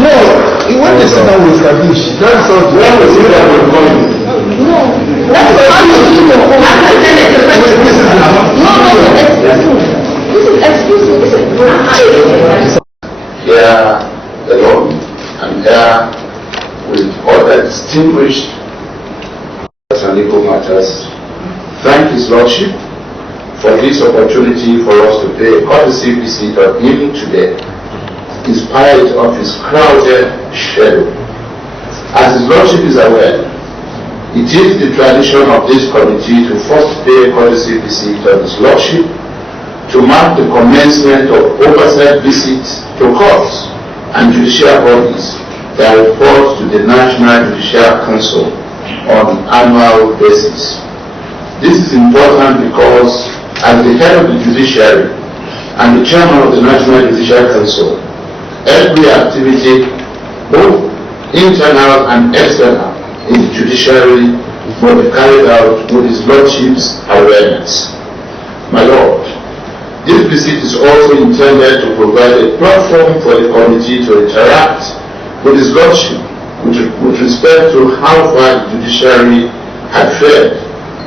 No, when they sit down, we establish. That's all. When we sit down, we call you. No, that's what you do. Excuse me. This is Here alone and here with other distinguished and legal matters. Thank His Lordship for this opportunity for us to pay a courtesy visit of him today, in spite of his crowded schedule. As His Lordship is aware, it is the tradition of this committee to first pay a courtesy visit of His Lordship to mark the commencement of oversight visits to courts and judicial bodies that report to the National Judicial Council on an annual basis. This is important because, as the head of the Judiciary and the chairman of the National Judicial Council, every activity, both internal and external, in the Judiciary will be carried out with His Lordship's awareness. My Lord, this visit is also intended to provide a platform for the committee to interact with His Lordship with respect to how far the Judiciary had fared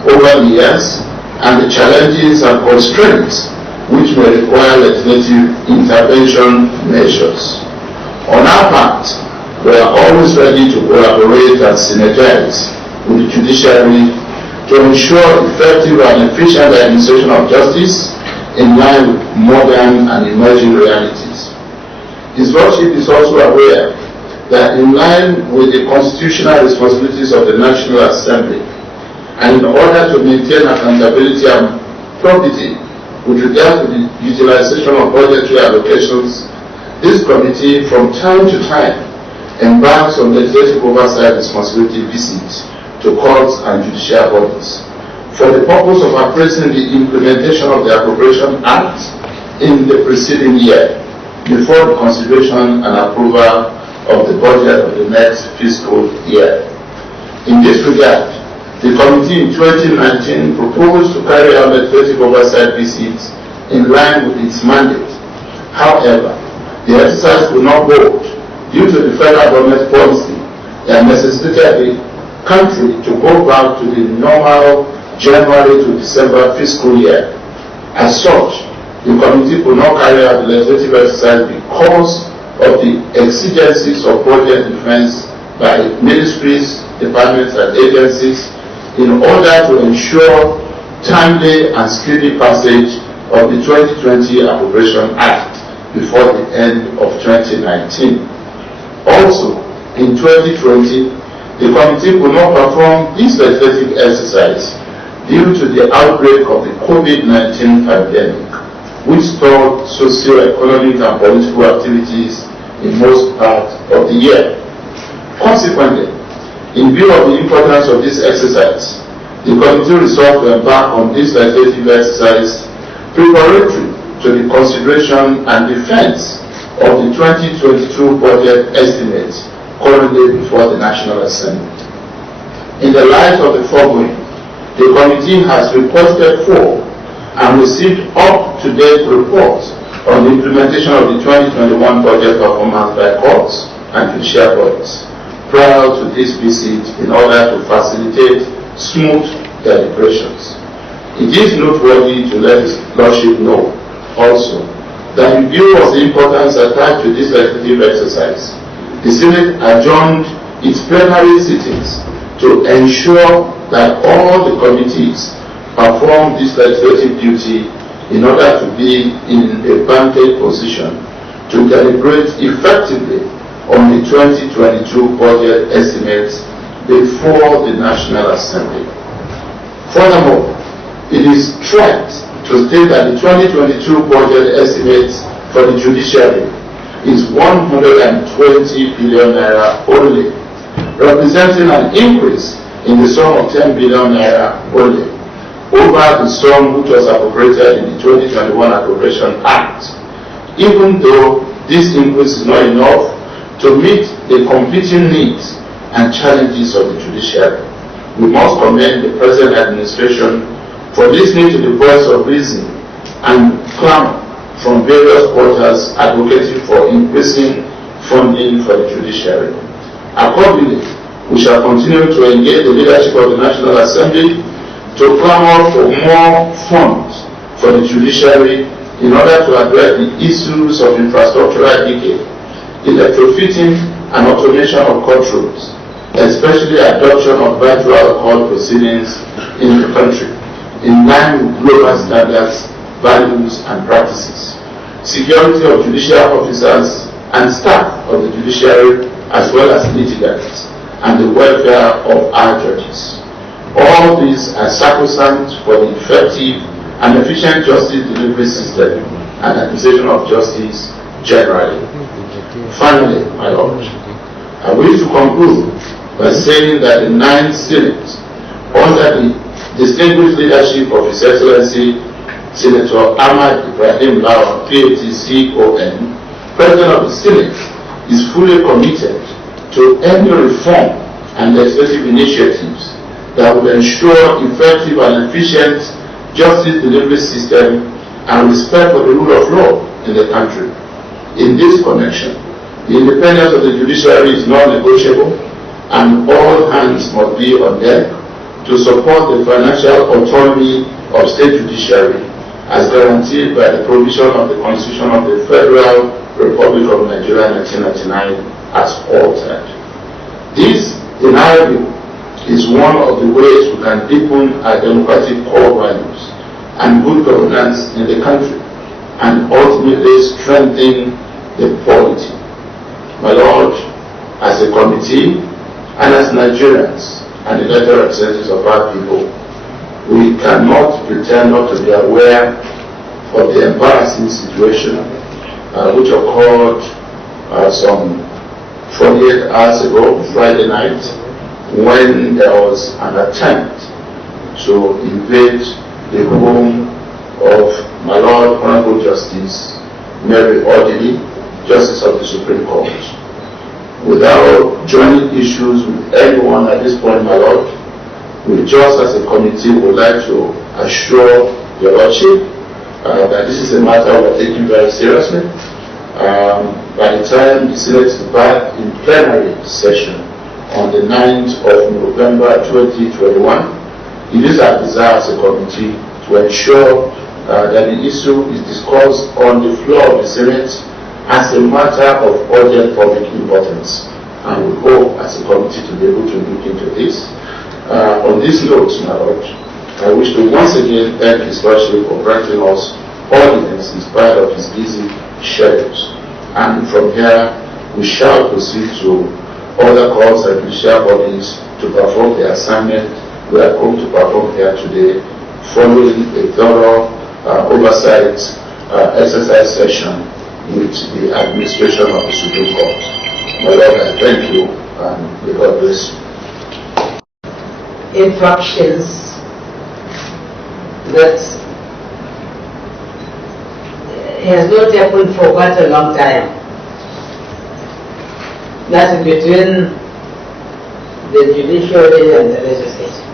over the years and the challenges and constraints which may require legislative intervention measures. On our part, we are always ready to collaborate and synergize with the Judiciary to ensure effective and efficient administration of justice in line with modern and emerging realities. His Lordship is also aware that in line with the constitutional responsibilities of the National Assembly, and in order to maintain accountability and probity with regard to the utilization of budgetary allocations, this committee from time to time embarks on legislative oversight responsibility visits to courts and judicial bodies for the purpose of appraising the implementation of the Appropriation Act in the preceding year before the consideration and approval of the budget of the next fiscal year. In this regard, the committee in 2019 proposed to carry out legislative oversight visits in line with its mandate. However, the exercise could not hold due to the federal government policy that necessitated the country to go back to the normal January to December fiscal year. As such, the committee could not carry out the legislative exercise because of the exigencies of budget defense by ministries, departments, and agencies in order to ensure timely and speedy passage of the 2020 Appropriation Act before the end of 2019. Also, in 2020, the committee could not perform this legislative exercise due to the outbreak of the COVID-19 pandemic, which stalled socio-economic and political activities in most parts of the year. Consequently, in view of the importance of this exercise, the committee resolved to embark on this legislative exercise preparatory to the consideration and defense of the 2022 budget estimates currently before the National Assembly. In the light of the foregoing, the committee has requested for and received up-to-date reports on the implementation of the 2021 budget performance by courts and judicial bodies prior to this visit in order to facilitate smooth deliberations. It is noteworthy to let His Lordship know also that in view of the importance attached to this legislative exercise, the Senate adjourned its plenary sittings to ensure that all the committees perform this legislative duty in order to be in a vantage position to deliberate effectively on the 2022 budget estimates before the National Assembly. Furthermore, it is trite to state that the 2022 budget estimates for the Judiciary is 120 billion naira only, representing an increase in the sum of 10 billion naira only over the sum which was appropriated in the 2021 Appropriation Act, even though this increase is not enough to meet the competing needs and challenges of the Judiciary. We must commend the present administration for listening to the voice of reason and clamor from various quarters advocating for increasing funding for the judiciary. Accordingly, we shall continue to engage the leadership of the National Assembly to clamor for more funds for the judiciary in order to address the issues of infrastructural decay, electrofitting and automation of courtrooms, especially adoption of virtual court proceedings in the country, in line with global standards, values and practices, security of judicial officers and staff of the judiciary as well as litigants, and the welfare of our judges. All these are sacrosanct for the effective and efficient justice delivery system and administration of justice generally. Finally, my Lord, I wish to conclude by saying that the 9th Senate, under the distinguished leadership of His Excellency Senator Ahmad Ibrahim Lawan, PhD, CON, President of the Senate, is fully committed to any reform and legislative initiatives that will ensure effective and efficient justice delivery system and respect for the rule of law in the country. In this connection, the independence of the judiciary is non-negotiable, and all hands must be on deck to support the financial autonomy of state judiciary as guaranteed by the provision of the Constitution of the Federal Republic of Nigeria 1999 as altered. This, in our view, is one of the ways we can deepen our democratic core values and good governance in the country and ultimately strengthen the polity. My Lord, as a committee and as Nigerians and elected representatives of our people, we cannot pretend not to be aware of the embarrassing situation which occurred some 48 hours ago, Friday night, when there was an attempt to invade the home of my Lord Honorable Justice Mary Odili, Justice of the Supreme Court. Without joining issues with anyone at this point, my Lord, we just as a committee would like to assure your Lordship that this is a matter we're taking very seriously. By the time the Senate is back in plenary session on the 9th of November 2021, it is our desire as a committee to ensure that the issue is discussed on the floor of the Senate as a matter of urgent public importance. And we hope as a committee to be able to look into this. On this note, my Lord, I wish to once again thank His Lordship for granting us audience in spite of his busy schedules. And from here, we shall proceed to other courts and judicial bodies to perform the assignment we are going to perform here today, following a thorough oversight exercise session with the administration of the Supreme Court. My Lord, I thank you and may God bless you. Infractions that has not happened for quite a long time. That is between the judiciary and the legislature.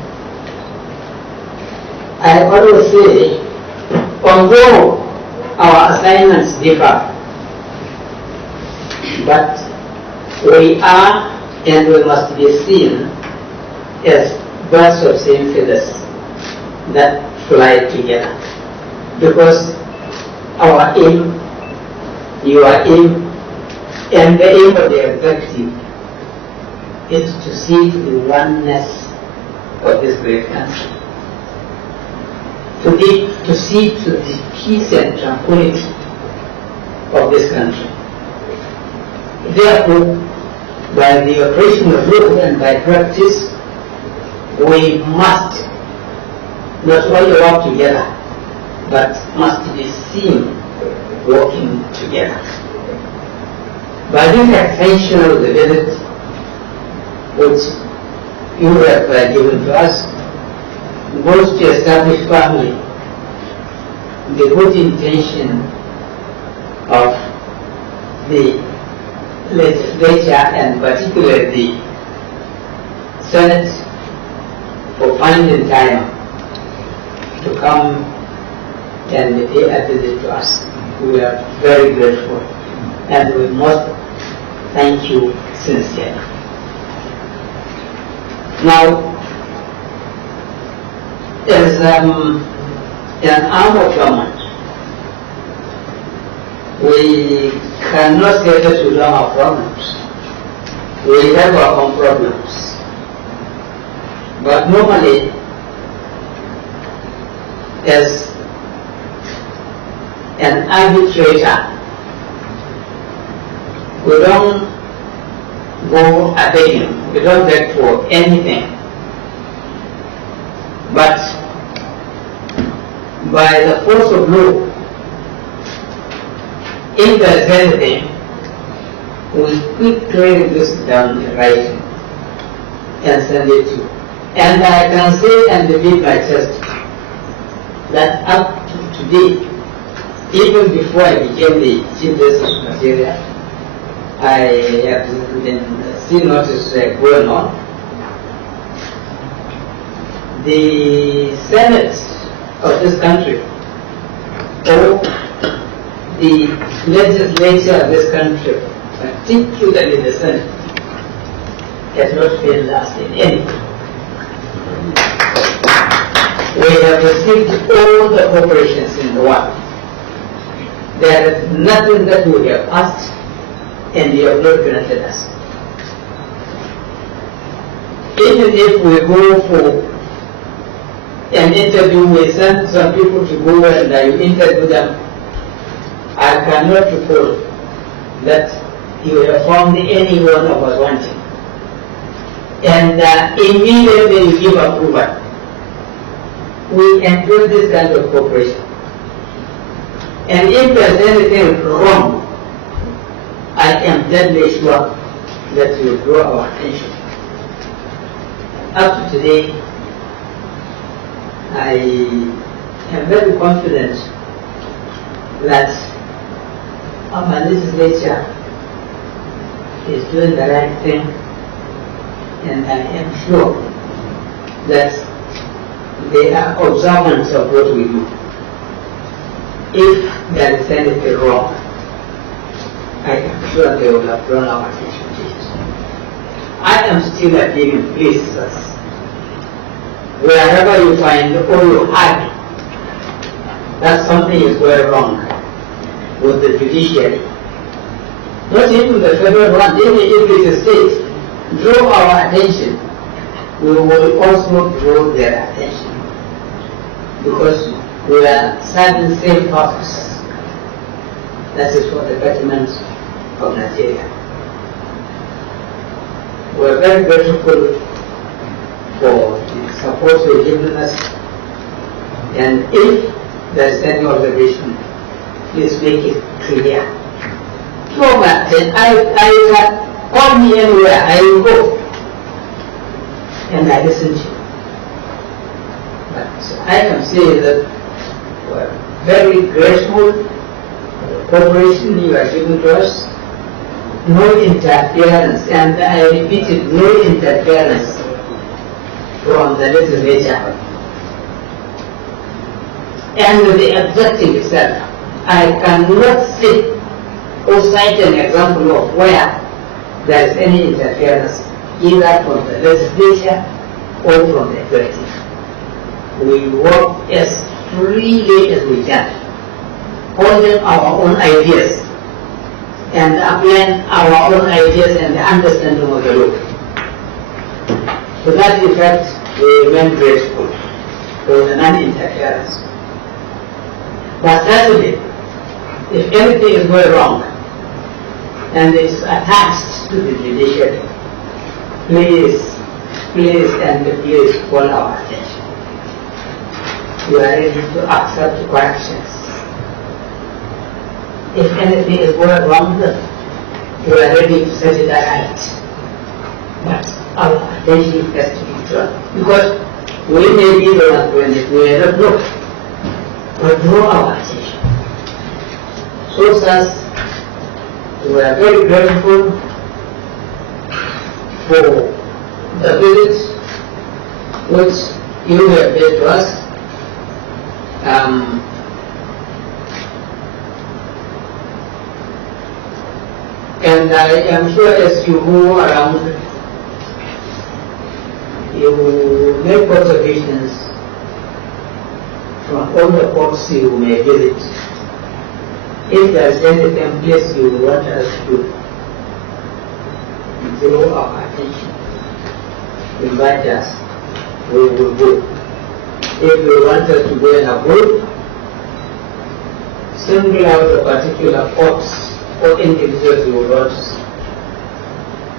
I always say, although our assignments differ, but we are and we must be seen as birds of same feathers that fly together. Because our aim, your aim, and the aim of the executive is to see to the oneness of this great country. To see to the peace and tranquility of this country. Therefore, by the operation of law and by practice, we must not only work together, but must be seen working together. By this extension of the visit, which you have given to us, goes to establish firmly the good intention of the legislature and particularly the Senate for finding time to come and pay a visit to us. We are very grateful, and we must thank you sincerely. Now, as an arm of government, we cannot cater to all our problems. We have our own problems. But normally, as an arbitrator, we don't go a begging, we don't beg for anything. But by the force of law, if there is anything, we quickly this down in writing and send it to. And I can say and repeat my chest that up to today, even before I became the Chief Justice of Nigeria, I have been seen notice going on. The Senate of this country, or the legislature of this country, particularly the Senate, has not failed us in anything. We have received all the corporations in the world. There is nothing that we have asked and they have not granted us. Even if we go for an interview, we send some people to go and you interview them, I cannot recall that you have found any one of us wanting. And immediately you give approval. We endure this kind of cooperation. And if there's anything wrong, I am deadly sure that you will draw our attention. Up to today, I am very confident that our legislature is doing the right thing, and I am sure that they are observant of what we do. If there is anything wrong, I am sure they will have drawn our attention to it. I am still appealing, please, sirs, wherever you find or you heard that something is going wrong with the judiciary, not even the federal one, even if it is state, draw our attention. We will also draw their attention, because we are serving the same purpose. That is for the betterment of Nigeria. We are very grateful for the support you have given us, and if there is any observation, please make it clear. No matter, I call me anywhere, I will go, and I listen to you. But I can say that we are very grateful for the cooperation you are giving to us. No interference, and I repeat it, no interference from the legislature. And the objective itself, I cannot say or cite an example of where there is any interference either from the legislature or from the executive. We work as freely as we can, holding our own ideas and applying our own ideas and the understanding of the law. To that effect, we remain grateful for the non-interference. But certainly, if anything is going wrong and it's attached to the judiciary, please call our attention. We are ready to accept corrections. If anything is going wrong, we are ready to set it right. But our attention has to be drawn, because we may be the ones doing it, we may not know, but draw our attention. So, sirs, we are very grateful for the visit which you have paid to us. And I am sure as you move around, you make observations from all the courts you may visit. If there is any place you want us to draw our attention, invite us, we will go. If you want us to go in a group, single out the particular courts or individuals you want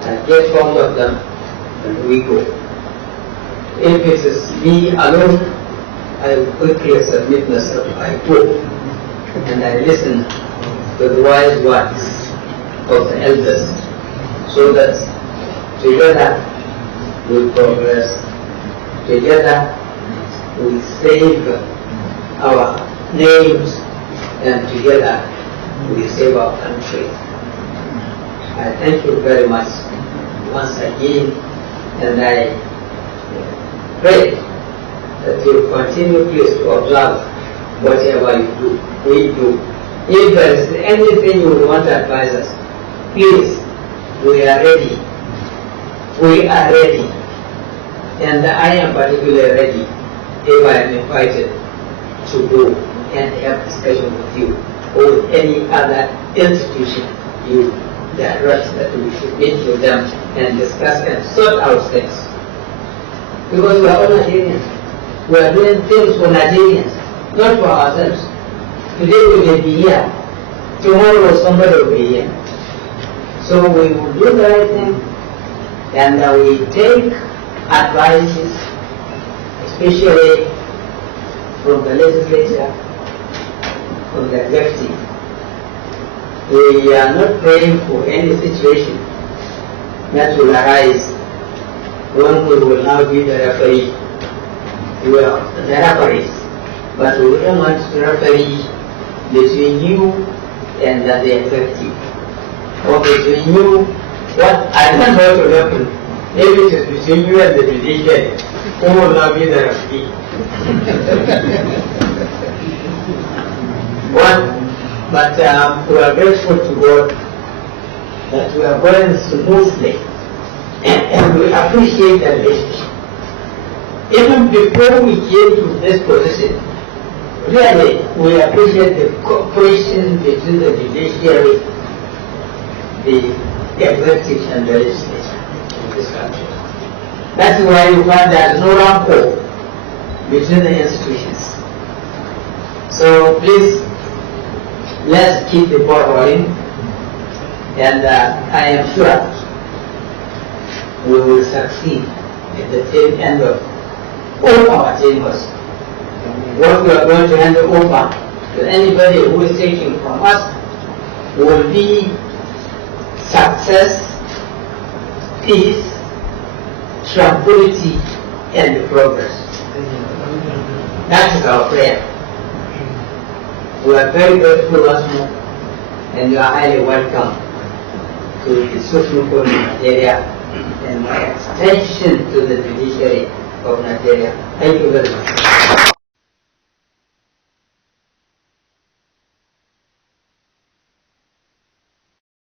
and get hold of them, and we go. If it is me alone, I will quickly submit myself. I go and I listen to the wise words of the elders, so that together we progress, together we save our names, and together we save our country. I thank you very much once again, and I pray that you continue please to observe whatever you do, we do. If there is anything you want to advise us, please, we are ready. We are ready. And I am particularly ready if I am invited to go and have discussion with you or with any other institution you direct that we should meet with them and discuss and sort out things. Because we are all Nigerians. We are doing things for Nigerians, not for ourselves. Today we may be here, tomorrow somebody will be here. So we will do the right thing, and we take advices, especially from the legislature, from the executive. We are not praying for any situation that will arise when we will now be the referee. We are the referees, but we don't want to referee between you and the executive, or between you. What I don't know what will happen. Maybe it is between you and the judiciary. Who will now be the referee? But we are grateful to God that we are going smoothly, and we appreciate the relationship. Even before we came to this position, really we appreciate the cooperation between the judiciary, the executive, and the legislature in this country. That's why you find there is no rancor between the institutions. So please, let's keep the ball rolling, and I am sure we will succeed at the tail end of all our chambers. What we are going to hand over to anybody who is taking from us will be success, peace, tranquility, and progress. That is our prayer. We are very grateful once more, and you are highly welcome to the Supreme Court of Nigeria and my extension to the judiciary of Nigeria. Thank you very much.